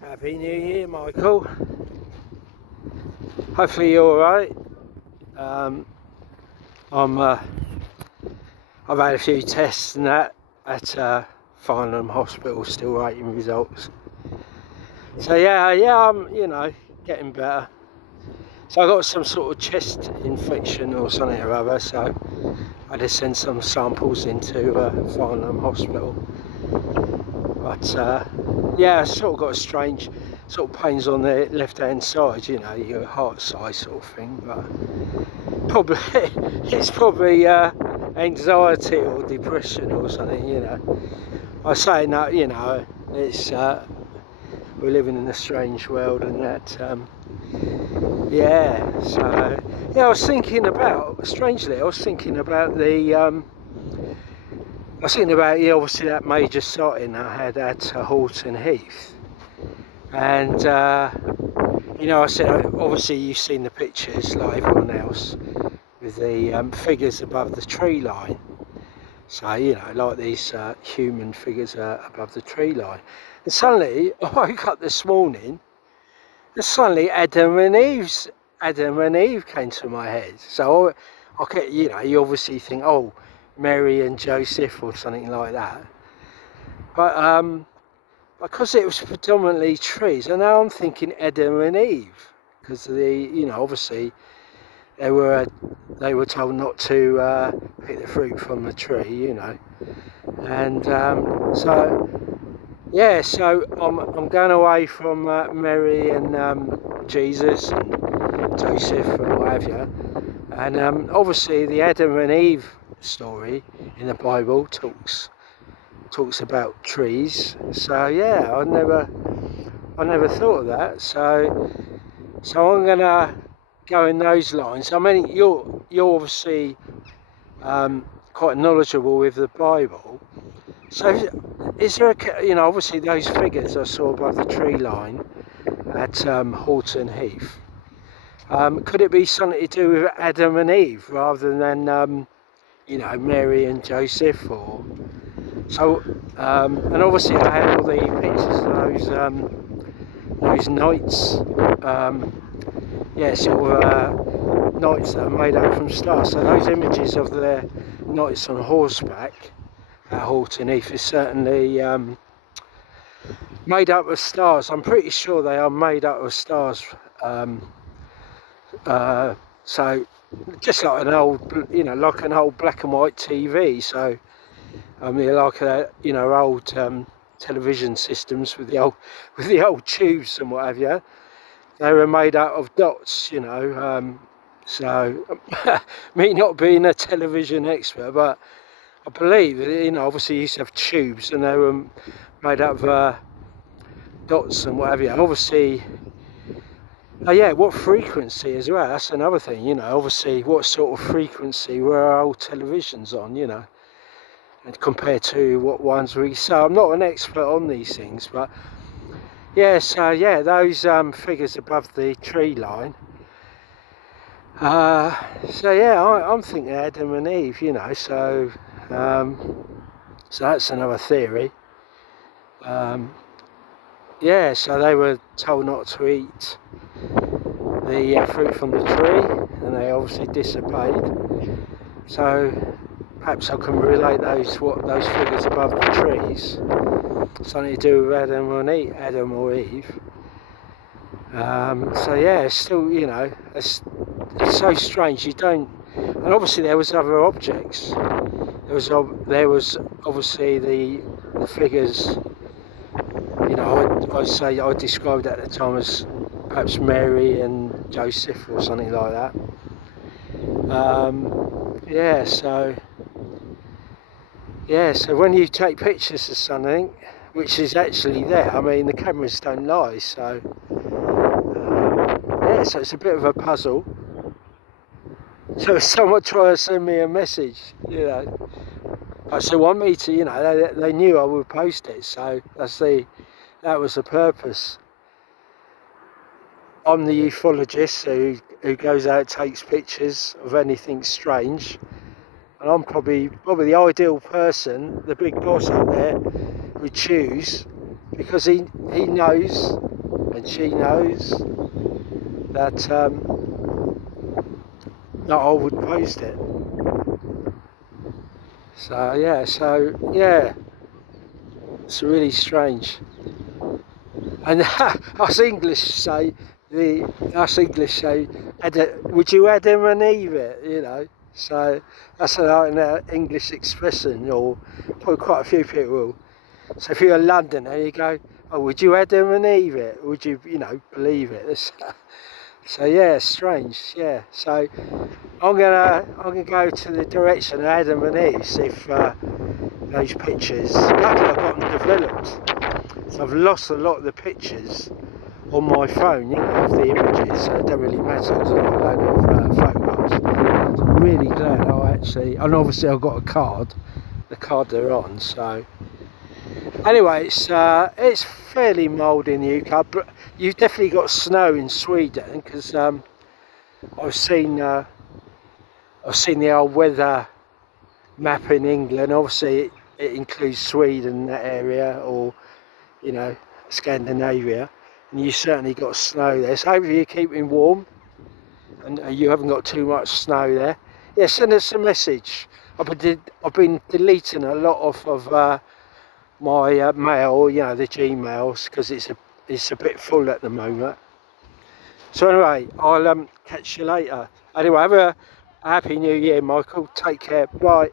Happy New Year, Michael. Hopefully you're alright. I've had a few tests and that at Farnham Hospital, still waiting results. So yeah, I'm getting better. So I got some sort of chest infection or something or other, so I just sent some samples into Farnham Hospital. But yeah, I sort of got a strange sort of pains on the left hand side, your heart side sort of thing, but probably it's probably anxiety or depression or something, I say that, it's we're living in a strange world and that, yeah, so yeah, I was thinking about obviously that major sighting I had at Horton Heath, and I said, obviously you've seen the pictures like everyone else with the figures above the tree line. So like these human figures above the tree line, and suddenly I woke up this morning and suddenly Adam and Eve came to my head. So I get, you obviously think, oh, Mary and Joseph or something like that, but because it was predominantly trees, and now I'm thinking Adam and Eve, because obviously they were told not to pick the fruit from the tree, and so yeah, so I'm going away from Mary and Jesus and Joseph and what have you, and obviously the Adam and Eve story in the Bible talks about trees. So yeah, I never thought of that. So I'm gonna go in those lines. I mean, you're obviously quite knowledgeable with the Bible. So is there obviously those figures I saw above the tree line at Horton Heath, could it be something to do with Adam and Eve rather than Mary and Joseph? Or so, and obviously I had all the pictures of those knights, knights that are made up from stars. So those images of the knights on horseback at Horton Heath is certainly made up of stars. I'm pretty sure they are made up of stars. So just like an old, like an old black and white TV. So like old television systems with the old tubes and what have you. They were made out of dots, so me not being a television expert, but I believe obviously you used to have tubes and they were made out of dots and what have you. Obviously, yeah, what frequency as well, that's another thing, obviously what sort of frequency were our old televisions on, and compared to what ones we saw. I'm not an expert on these things, but yeah, so yeah, those figures above the tree line, so yeah, I'm thinking Adam and Eve, so that's another theory. Yeah, so they were told not to eat the fruit from the tree, and they obviously disobeyed. So perhaps I can relate those figures above the trees, something to do with Adam or Eve. So yeah, it's still, it's so strange. You don't, and obviously there was other objects. There was obviously the figures. I described at the time as perhaps Mary and Joseph or something like that. So when you take pictures of something which is actually there, I mean the cameras don't lie, so so it's a bit of a puzzle. So if someone try to send me a message, but they want me to, they knew I would post it, so that was the purpose. I'm the ufologist who goes out and takes pictures of anything strange, and I'm probably the ideal person, the big boss out there, would choose, because he knows and she knows that that I would post it. So yeah, it's really strange. And us English say, would you Adam and Eve it, you know? So that's like an English expression, or probably quite a few people will. So if you're in London and you go, oh, would you Adam and Eve it? Would you, you know, believe it? So yeah, strange, yeah. So I'm gonna go to the direction of Adam and Eve, see if those pictures. Luckily I've got them developed, so I've lost a lot of the pictures on my phone, you know, of the images, so it don't really matter because I've got a load of photographs. So I'm really glad I actually, and obviously I've got a card, the card they're on, so. Anyway, it's fairly mild in the UK, but you've definitely got snow in Sweden, because I've seen the old weather map in England. Obviously it includes Sweden, that area, or, you know, Scandinavia, and you certainly got snow there, so hopefully you're keeping warm and you haven't got too much snow there. Yeah, send us a message. I've been deleting a lot off of my mail, you know, the Gmails, because it's a bit full at the moment. So anyway, I'll catch you later. Anyway, have a happy new year, Michael. Take care. Bye.